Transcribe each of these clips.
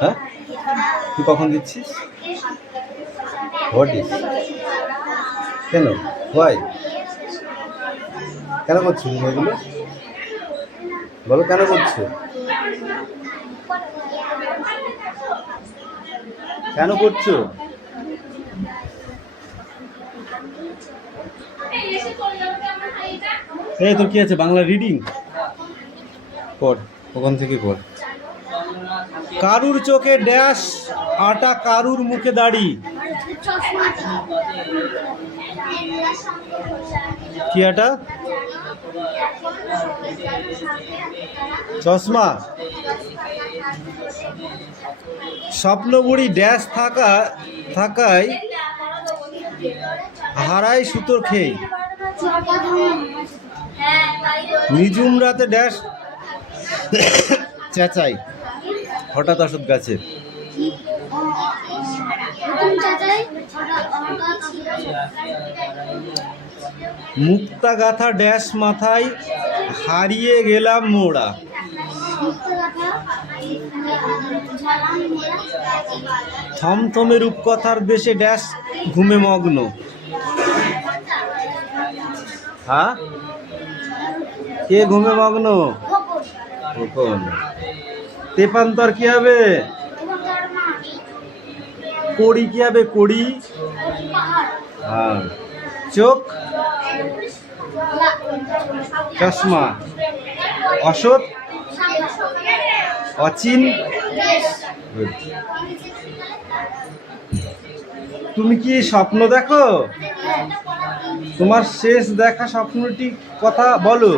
হ্যাঁ, তুই কখন দিচ্ছিস? What is? কেন? হোয়াই? কেন করছো তুমি এগুলো? বলো কেন করছো? কেন করছো? এই তোর কি আছে? বাংলা রিডিং পড়, ওখান থেকে পড়। কারুর চোখে ড্যাশ আটা, কারুর মুখে দাড়ি। কি আটা? চশমা। স্বপ্ন বুড়ি ড্যাশ থাকায় হারায় সুতোর খেয়ে। নিঝুম রাতে ড্যাশ চেঁচাই হঠাৎ অসৎ গাছে। মুক্তা গাথা ড্যাশ মাথায় হারিয়ে গেলাম মোড়া। থমথমে রূপকথার দেশে ড্যাশ ঘুমে মগ্ন। হ্যাঁ, কে ঘুমে মগ্ন? কখন? তেপান্তর কি হবে? কড়ি কি হবে? কড়ি। হ্যাঁ, চোখ চশমা। অসৎ অচিন। তুমি কি স্বপ্ন দেখো? তোমার শেষ দেখা স্বপ্নটি কথা বলো।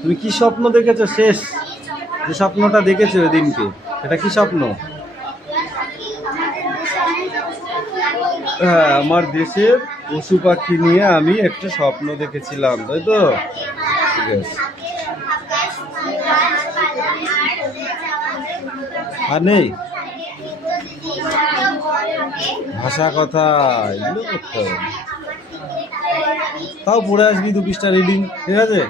তুমি কি স্বপ্ন দেখেছো? শেষ যে স্বপ্নটা দেখেছো দিনকে, সেটা কি স্বপ্ন? হ্যাঁ, আমার দেশের পশু পাখি নিয়ে আমি একটা স্বপ্ন দেখেছিলাম, তাই তো? ঠিক আছে। আর নেই ভাষা কথা, এগুলো করতে হবে। তাও পড়ে আসবি 2 পৃষ্ঠা রিডিং, ঠিক আছে?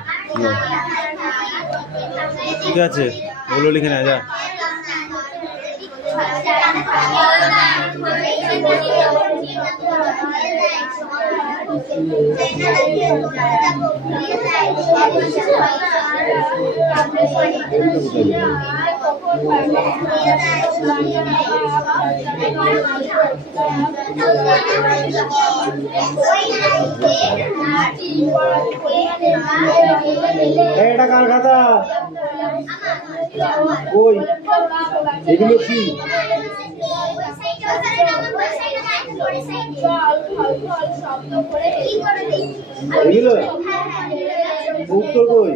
ঠিক আছে, ওগুলো লিখে নেয় যা। এটা কার খাতা? ওই এগুলো কি? এগুলো উত্তর কই?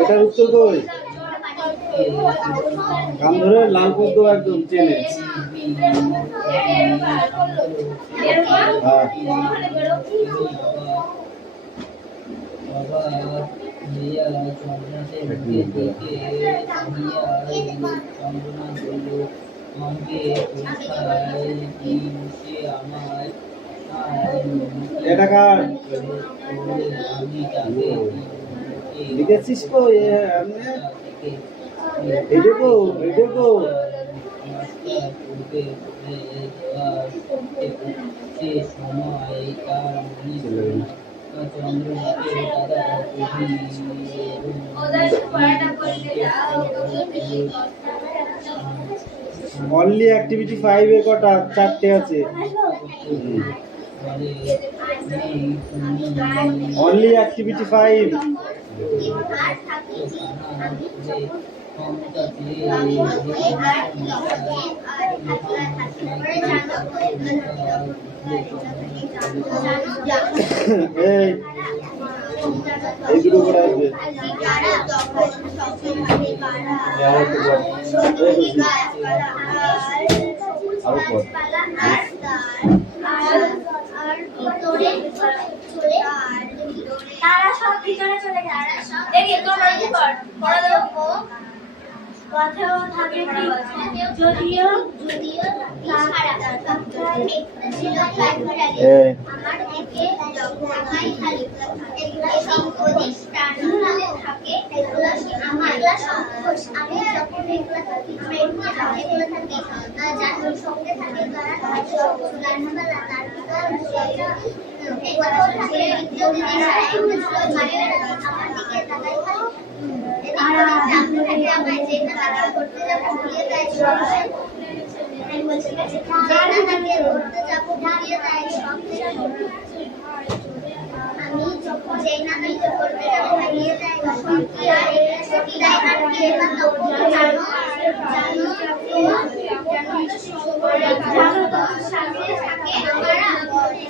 এটার উত্তর কই? কান ধরে লাল পদ্ম একদম চেনে। এটা কার? লিখেছিস তো এইটুকু এইটুকু। অনলি অ্যাক্টিভিটি 5 এ কটা? 4টে আছে। Only activity 5। এইগুলো করে আসবে। আরো পর তারা সব ভিতরে চলে গেছে। দেখি তোমরা কি পড়া দেবো। কথাও থাকে যদিও যদিও ছাড়া আমার থেকে ঢাকাই খালি এগুলা সব ওদিক প্রাণীতে থাকে এগুলা আমার আমি যখন এগুলা থাকি এগুলা থাকে যার সঙ্গে থাকে তারা থাকে গাছপালা তার এগুলো থাকে যদি আমার দিকে তাকাই খালি আমায় যেটা তারা করতে যাবো ভুলিয়ে দেয় সব যেটা তাকে করতে যাবো ভুলিয়ে দেয় সব আমি যখন যেটা তাকে করতে যাবো ভুলিয়ে দেয় সব কি আর ছুটি দেয় আর কি এবার তখন জানো তো সাথে থাকে আমরা থাকে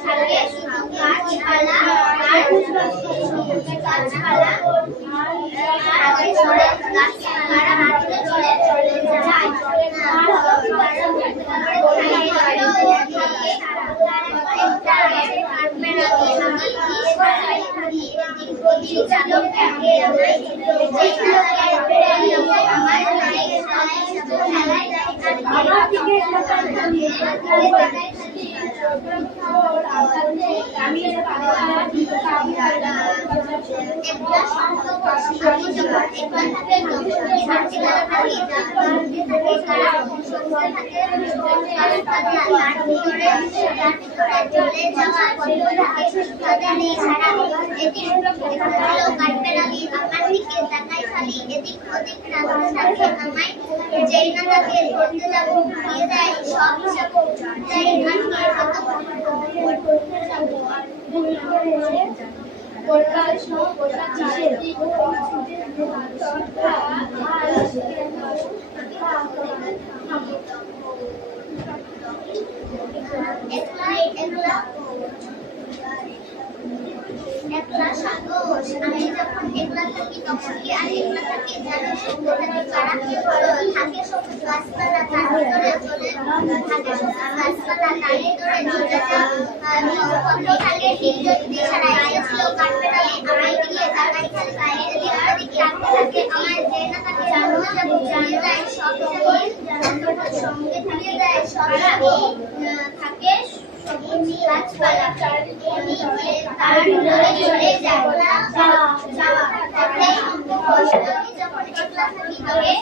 গাছপালা আর গাছপালা একলা সাগর আমি যখন একলা থাকি তখন কি আর একলা থাকি জানো সঙ্গে থাকি কারা থাকে সব গাছপালা তার ভিতরে চলে থাকে সব গাছপালা তার ভিতরে চলে কত থাকে হিন্দু ছাড়াই গেছিল কাঠপেড়ালি আমায় দিয়ে জায়গায় খালি বাইরে দিকে থাকে আমায় যে না থাকে জানো যায় সব সঙ্গে থাকে দেয় সব থাকে গাছপালা তার ভিতরে চলে যায় যখন একলা থাকি তবে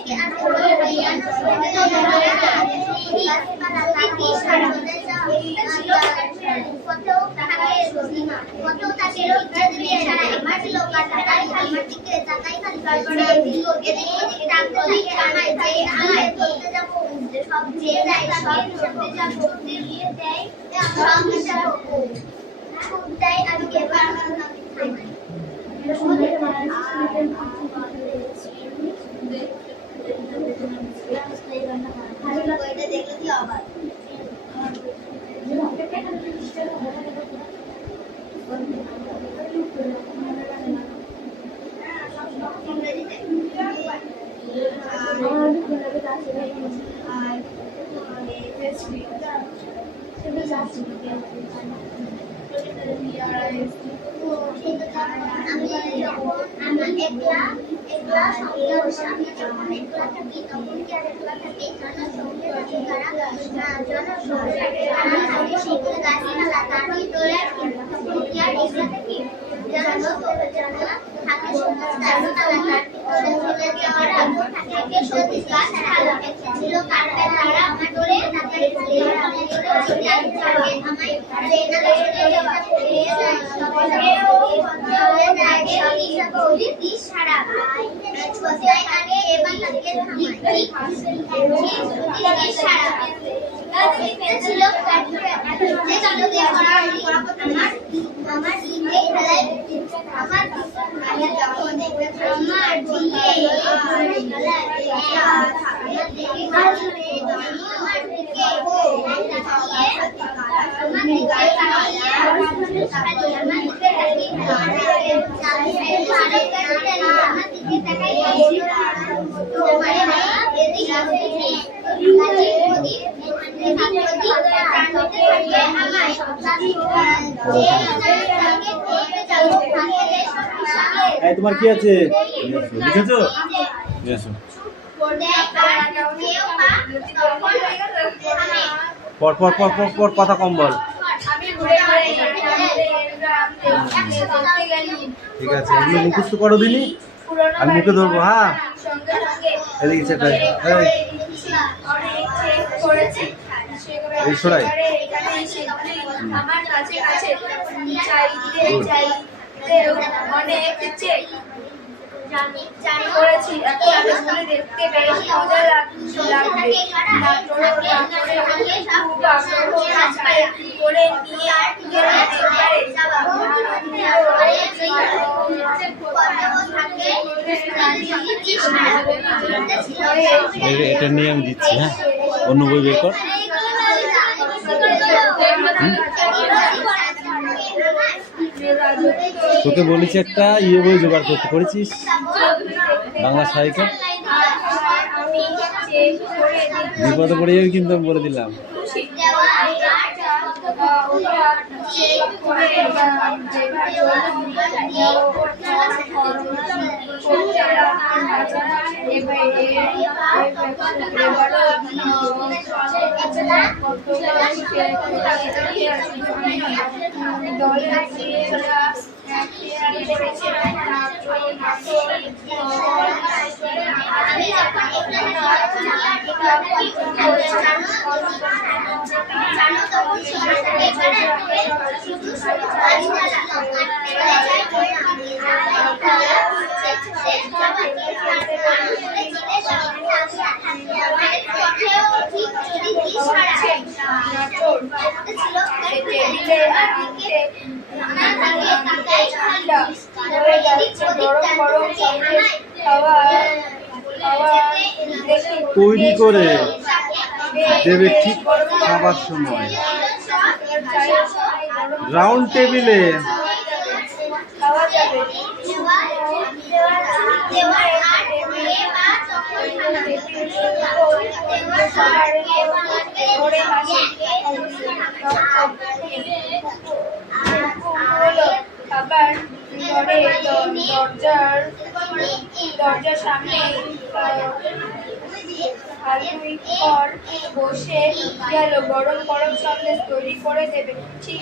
তোমার কি আছে লিখেছো? পর পর পর পর পর কথা কম বল। ঠিক আছে, এগুলো মুখস্থ করো দিনি, আমি মুখে ধরবো। হ্যাঁ, এদিকে সেটাই এই সরাই। আমার কাছে আছে চাইতে চাইতেও অনেক চেক করেছি, এখন এগুলি দেখতে বেশ মজা লাগবে। তারপরে খুব আগ্রহ করে নিয়ে এটা নিয়ে আমি দিচ্ছি। হ্যাঁ, অন্য বই বের কর। তোকে বলেছি একটা বই জোগাড় করতে, করেছিস? বাংলা সাহিত্য বিপদে পড়ে যাবে কিন্তু, আমি বলে দিলাম। তৈরি করে দেবে ঠিক খাবার সময়, রাউন্ড টেবিলে আবার ঘরে দরজার সামনে পর বসে গেল, গরম গরম সন্দেশ তৈরি করে দেবে ঠিক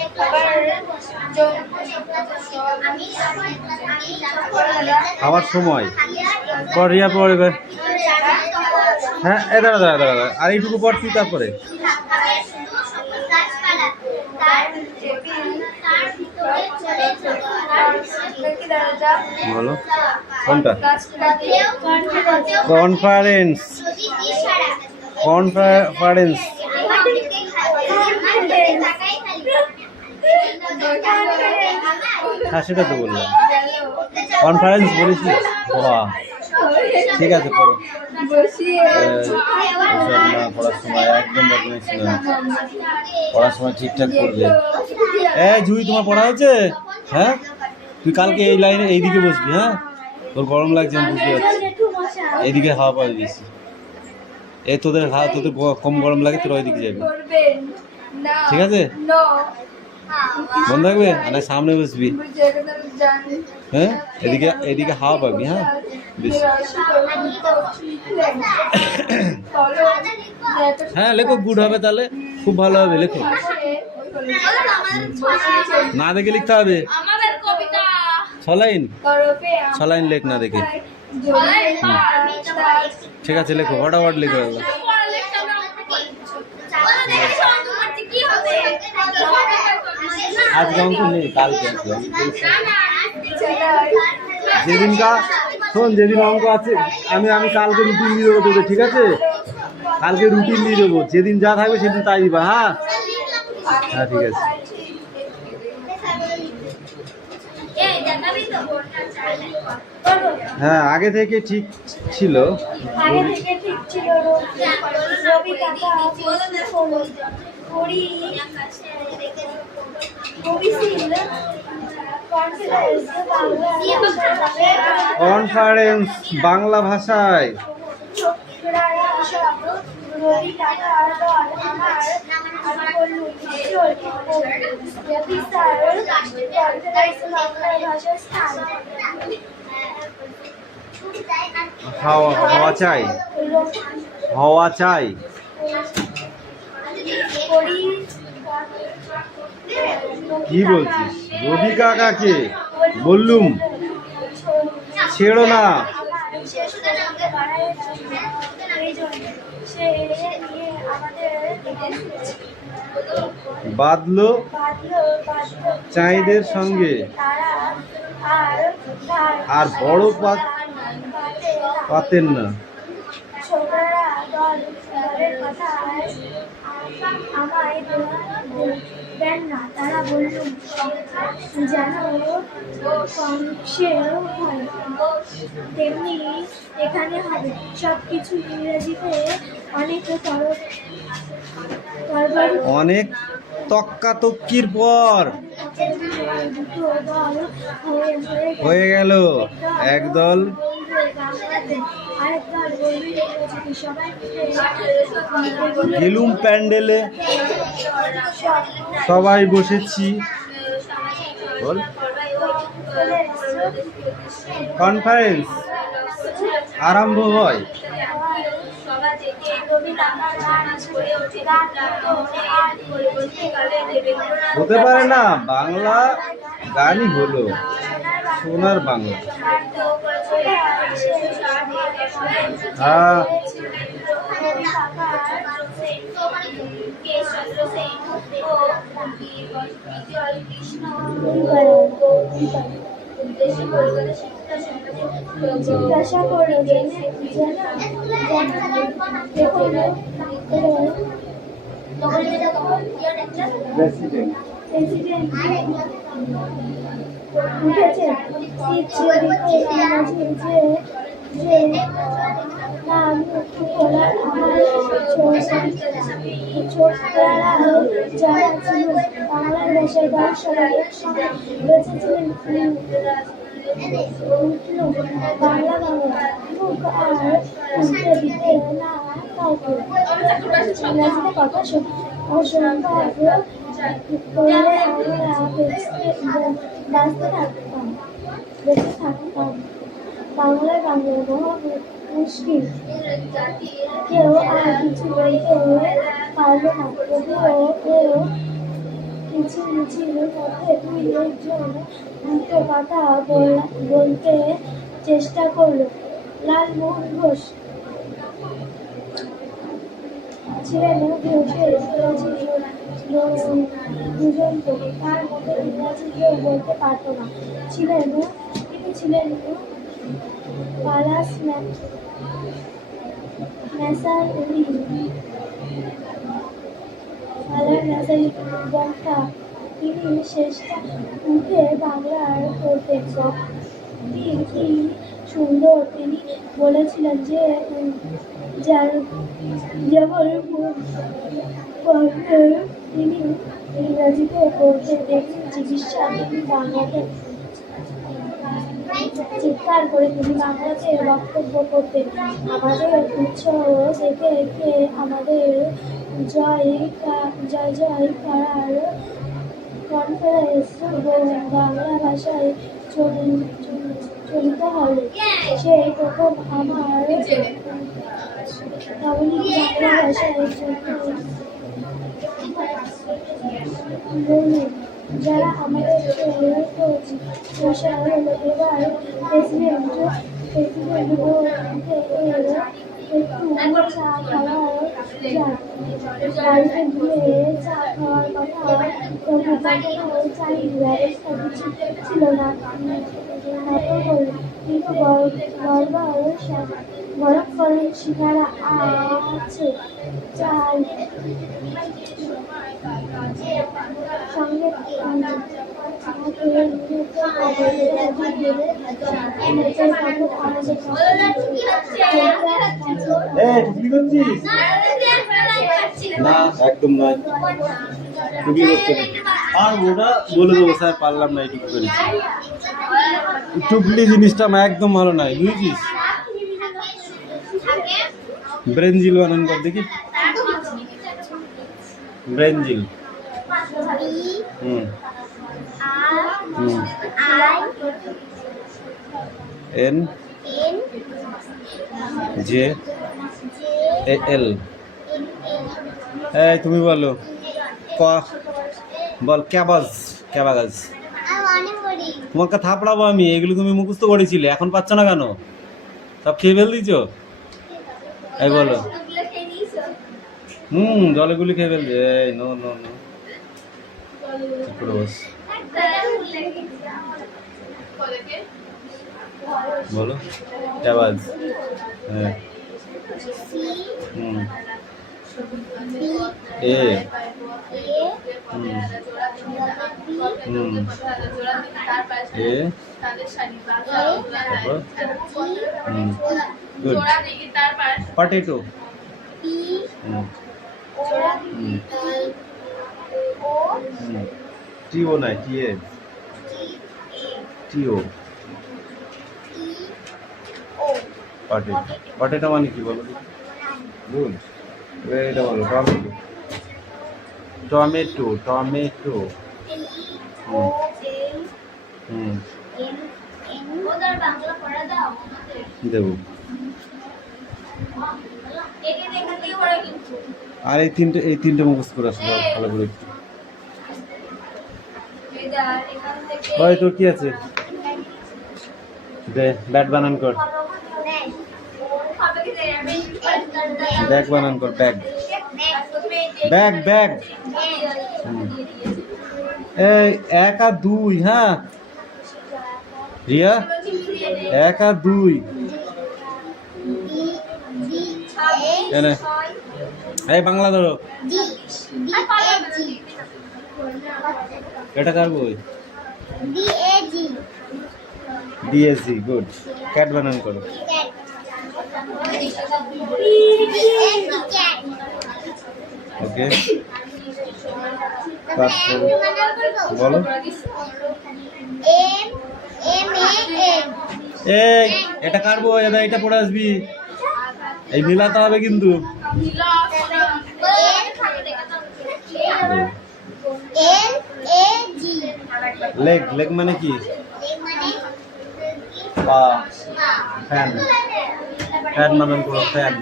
খাবার সময়। পর রিয়া পরে। হ্যাঁ, দাঁড়া দাঁড়া দাঁড়া, আর এইটুকু পর তুই তারপরে। বলো কোনটা? কনফারেন্স। কনফারেন্স হ্যাঁ, সেটা তো বললাম। কনফারেন্স বলেছি। বাহ, ঠিক আছে পড়ো। না, পড়ার সময় একদম বদমাইশ না, পড়ার সময় ঠিকঠাক করবে। জুই, তোমার পড়া হয়েছে? হ্যাঁ, তুই কালকে এই লাইনে এইদিকে বসবি। হ্যাঁ, তোর গরম লাগছে আমি বুঝতে পারছি, এইদিকে হাওয়া পাবি বেশি। তোদের কম গরম লাগে, তোরা ওইদিকে যাবি। ঠিক আছে, মন থাকবে। আর সামনে বসবি। হ্যাঁ, এদিকে হাওয়া পাবি। হ্যাঁ, বেশি। হ্যাঁ, লেখো, গুড হবে তাহলে, খুব ভালো হবে। লেখো, না দেখে লিখতে হবে। ছলাইন লেখ, না দেখে। ঠিক আছে, লেখো, ফটাফট লেখো। আজকে অঙ্ক নেই, কালকে যেদিন অঙ্ক আছে আমি কালকে রুটিন দিয়ে দেবো তোকে। ঠিক আছে, কালকে রুটিন দিয়ে দেবো, যেদিন যা থাকবে সেদিন তাই দিবা। হ্যাঁ হ্যাঁ, ঠিক আছে। হ্যাঁ, আগে থেকে ঠিক ছিল। কনফারেন্স বাংলা ভাষায়। হওয়া চাই, হওয়া চাই। কি বলছিস? রবি কাকাকে বললুম। ছেড়ো না। এই জন্য সে নিয়ে আমাদের বাঁধলো বাঁধলো চাঁইদের সঙ্গে, তারা আর বড় পাতেন না। ছোকরারা দলের কথায় আমায় দেন না। তারা বলল যেন কংসের হয় তেমনি এখানে হবে। সব কিছু ইংরেজিতে অনেক তরবারি অনেক তক্কাতক্কির পর দুটো দল হয়ে গেল একদল। আরেকবার বলবি সবাই গেলুম প্যান্ডেলে, সবাই বসেছি। বল কনফারেন্স আরম্ভ হয়। হতে পারে না, বাংলা গানই হলো সোনার বাংলা। হ্যাঁ জিজ্ঞাসা করলো উঠেছে যারা ছিল বাংলার দেশের দর্শকরা একসঙ্গে বেঁচেছিলেন উঠল বাংলা বাংলা মুখ আর উঠতে দিতে না কাউকে। ইংরাজিতে কথা অসম্ভব করলে আমরা বেঁচে থাকতাম। বাংলায় বাংলা মহা মুশকিল, কেউ আর কিছু বলতে পারবে না। তবুও মিছিমিছির মধ্যে দুই একজন দুটো কথা বলতে চেষ্টা করলো। লালমোহন ঘোষ ছিলেন দুজন তো, তার মধ্যে ইংরাজি কেউ বলতে পারতো না। তিনি ছিলেন পালাস বক্তা। তিনি শেষটা উঠে বাংলার করতেন। কি সুন্দর তিনি বলেছিলেন যে যেমন তিনি ইংরাজিতে পড়তে দেখেন চিকিৎসা, তিনি বাংলাতে চিৎকার করে তিনি বাংলাতে বক্তব্য করতেন। আমাদের উৎসাহ দেখে দেখে আমাদের জয় করার কনফারেন্স বাংলা ভাষায় চলিত হল। সেই প্রথম আমার বাংলা ভাষায় যারা আমাদের ভাষা হলো। এবার প্রেসিডেন্ট একটু চা খাওয়ার বাড়িতে গিয়ে চা খাওয়ার কথা, তবু কখনো চাইনি, ব্যবস্থা কিছু ছিল না। কিন্তু গরম করেন সিঙ্গারা আছে, চাই সঙ্গে না একদম নয়, টুকলি করতে নেই। আর ওটা বলে দেবো স্যার, পারলাম না, এইটুকু করেছি। টুকলি জিনিসটা আমার একদম ভালো নয়, বুঝেছিস? ব্রেনজিল বানান কর দেখি। ব্রেনজিল। N J L. এই তুমি বলো, বল ক্যাবাজ। আমি মনে করি তোমাকে থাপড়াবো আমি, এগুলো তুমি মুখস্থ করেছিলে, এখন পাচ্ছ না কেন? সব খেয়ে ফেল দিয়েছ? এই বলো। জলে গুলি খেয়ে ফেলছে। এই নো নো নো, চুপ করে বস। বলো আওয়াজ। হ্যাঁ। এ। এ। গুড। পটেটো। টিও নাই, টিএ। টিও। পটেটো। পটেটো মানে কি বলো? গুড। এটা বলো টমেটো। Tomato, tomato. দেবো। আর এই তিনটে মুখস্থ করে আসো ভালো করে। ওই তোর কি আছে? দে ব্যাট বানান কর। ব্যাগ বানান কর, ব্যাগ। Bag bag. এই 1 আর 2, হ্যাঁ রিয়া, 1 আর 2। এই বাংলা ধরো। এটা কার বই? ডিএসজি। গুড। ক্যাট বানান করো। ওকে, বলো। এই এটা কার বই? এটা পড়ে আসবি, এই মিলাতে হবে কিন্তু। লেগ। লেগ মানে কি? পা। ফ্যান। ফ্যান বানান করো, ফ্যান।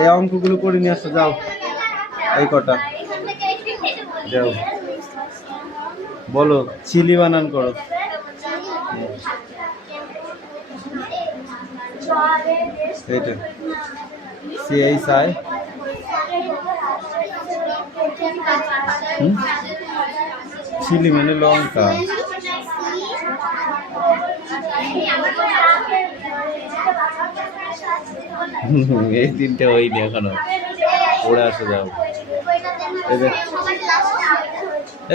এই অঙ্কগুলো করে নিয়ে আসো, যাও। এই কটা যাও। বলো চিলি বানান করো। এইটা CHI। চিলি মানে লঙ্কা। এই তিনটে হয়নি এখনো, পড়ে আসো, যাও।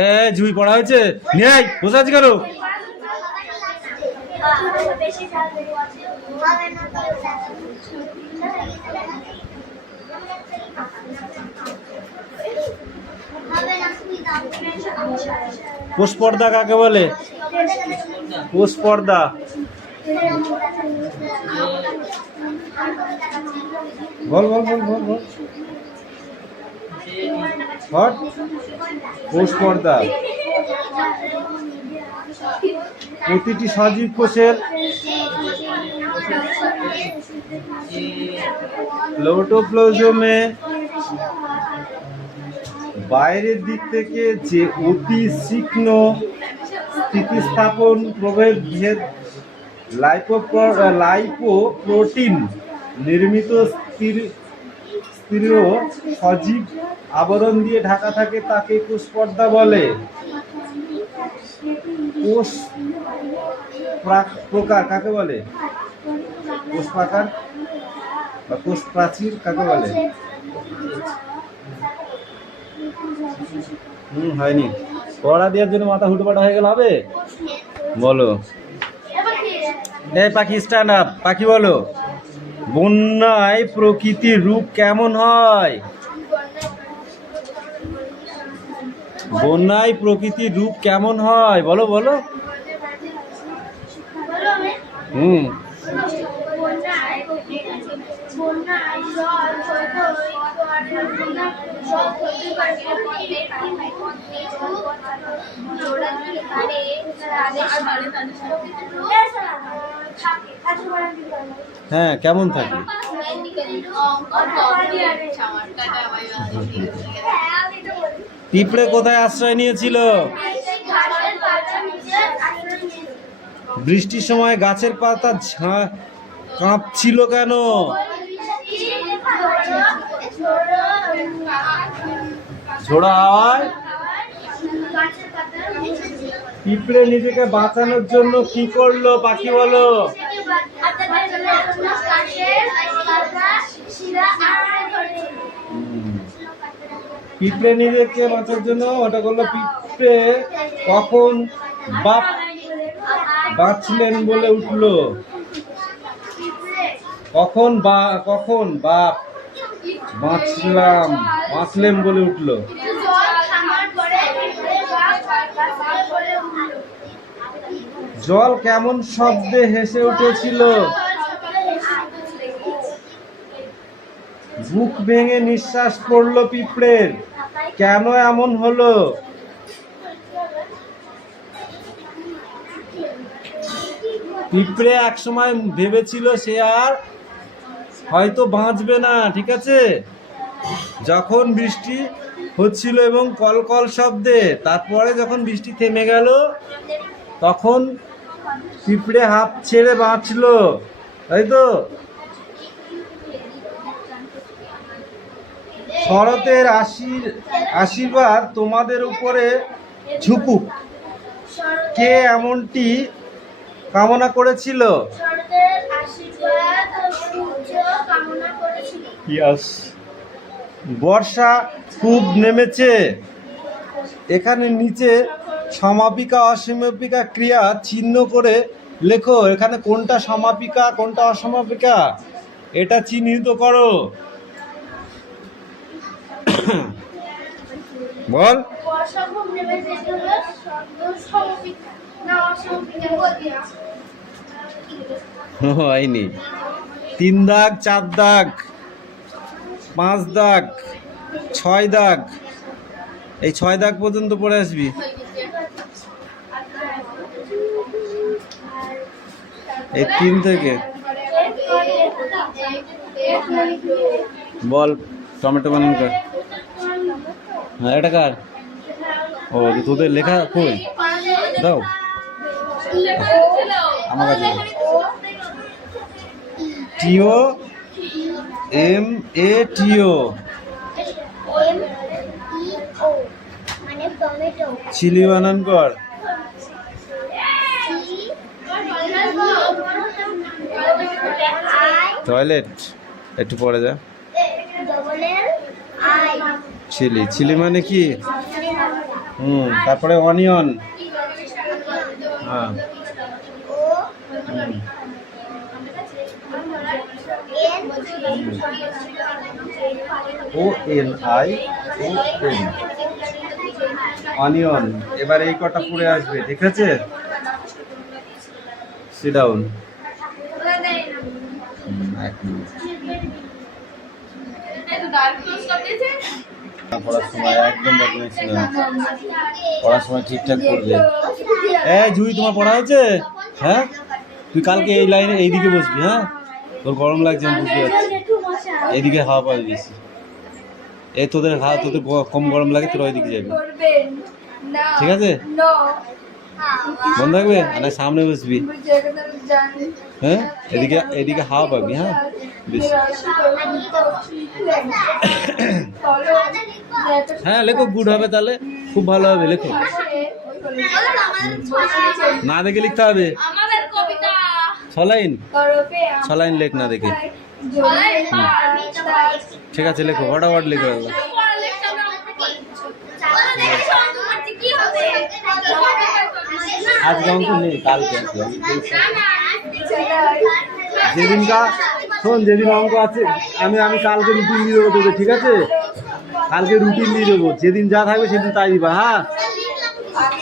এ জুই পড়া হয়েছে? নিয়ে আয়, বসে আছি কেন? কোষ পর্দা কাকে বলে? কোষ পর্দা। বল বল বল বল বল। হট। কোষ পর্দা প্রতিটি সজীব কোষের প্লোটোপ্লাজমে বাইরের দিক থেকে যে অতি তীক্ষ্ণ স্থিতিস্থাপন প্রভেদ লাইপোপ্রোটিন নির্মিত স্থির সজীব আবরণ দিয়ে ঢাকা থাকে তাকে কোষ পর্দা বলে। কোষ প্রকার কাকে বলে? কোষ প্রাকার বা কোষ প্রাচীর কাকে বলে? হয়নি। পড়া দেওয়ার জন্য মাথা হুটোপাটা হয়ে গেল, হবে? বলো। এই পাখি স্ট্যান্ড আপ। পাখি বলো, বন্যায় প্রকৃতির রূপ কেমন হয়? বন্যায় প্রকৃতির রূপ কেমন হয়? বলো বলো। হ্যাঁ, কেমন থাকে? পিঁপড়ে কোথায় আশ্রয় নিয়েছিল? বৃষ্টির সময় গাছের পাতা কাঁপছিল কেন? ঝোড়ো হাওয়ায় পিঁপড়ে নিজেকে বাঁচানোর জন্য কি করলো? পাখি বলো। পিঁপড়ে নিজেকে বাঁচার জন্য ওটা করলো। পিঁপড়ে কখন বাপ বাঁচলেন বলে উঠলো? কখন বাপ বাঁচলেন বলে উঠলো? জল কেমন শব্দে হেসে উঠেছিল? বুক ভেঙে নিঃশ্বাস পড়লো পিঁপড়ের। কেন এমন হলো? পিঁপড়ে একসময় ভেবেছিল সে আর হয়তো বাঁচবে না, ঠিক আছে? যখন বৃষ্টি হচ্ছিল এবং কলকল শব্দে, তারপরে যখন বৃষ্টি থেমে গেল তখন পিঁপড়ে হাঁপ ছেড়ে বাঁচলো, তাই তো? শরতের আশীর্বাদ তোমাদের উপরে ঝুঁকুক, কে এমনটি কামনা করেছিল? বর্ষা খুব নেমেছে। এখানে নিচে সমাপিকা অসমাপিকা ক্রিয়া চিহ্ন করে লেখো। এখানে কোনটা সমাপিকা কোনটা অসমাপিকা এটা চিহ্নিত করো। বল। হয়নি। 3 দাগ, 4 দাগ, 5 দাগ, 6 দাগ, এই 6 দাগ পর্যন্ত পড়ে আসবি। এই 3 থেকে বল। টমেটো বানান কর। হ্যাঁ, এটা কার? ও, তোদের লেখা কই? দাও আমার কাছে। টিও MATO চিলি বানান কর। টয়লেট একটু পরে যা। চিলি মানে কি? তারপরে অনিয়ন। হ্যাঁ, ONION অনিয়ন। এবার এই কটা পুড়ে আসবে, ঠিক আছে? Sit down. পড়ার সময় একদম বদমাইশি না। পড়ার সময় ঠিকঠাক পড়বে। এই জুই, তোমার পড়া হয়েছে? হ্যাঁ, তুই কালকে এই লাইনে এইদিকে বসবি। হ্যাঁ, তোর গরম লাগছে আমি বুঝতে পারছি। এইদিকে হাওয়া পাবি বেশি। এই তোদের কম গরম লাগে, তোরা ওইদিকে যাবি, ঠিক আছে? বন্ধ থাকবে না, সামনে বসবি। হ্যাঁ, এদিকে হাওয়া পাবি। হ্যাঁ, বেশি। হ্যাঁ, লেখো। গুড হবে তাহলে, খুব ভালো হবে। লেখো। না দেখে লিখতে হবে। 6 লাইন লেখ না দেখে। ঠিক আছে, লেখো। ফটাফট লেখো। আজকে অঙ্ক নেই, কালকে যেদিন অঙ্ক আছে আমি কালকে রুটিন দিয়ে দেবো তোকে, ঠিক আছে? কালকে রুটিন দিয়ে দেবো, যেদিন যা থাকবে সেদিন তাই দিবা। হ্যাঁ,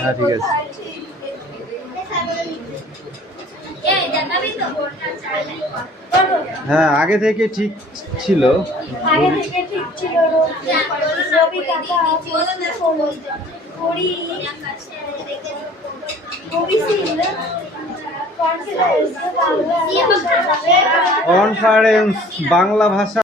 হ্যাঁ, ঠিক আছে। হ্যাঁ, আগে থেকে ঠিক ছিল। কনফারেন্স বাংলা ভাষা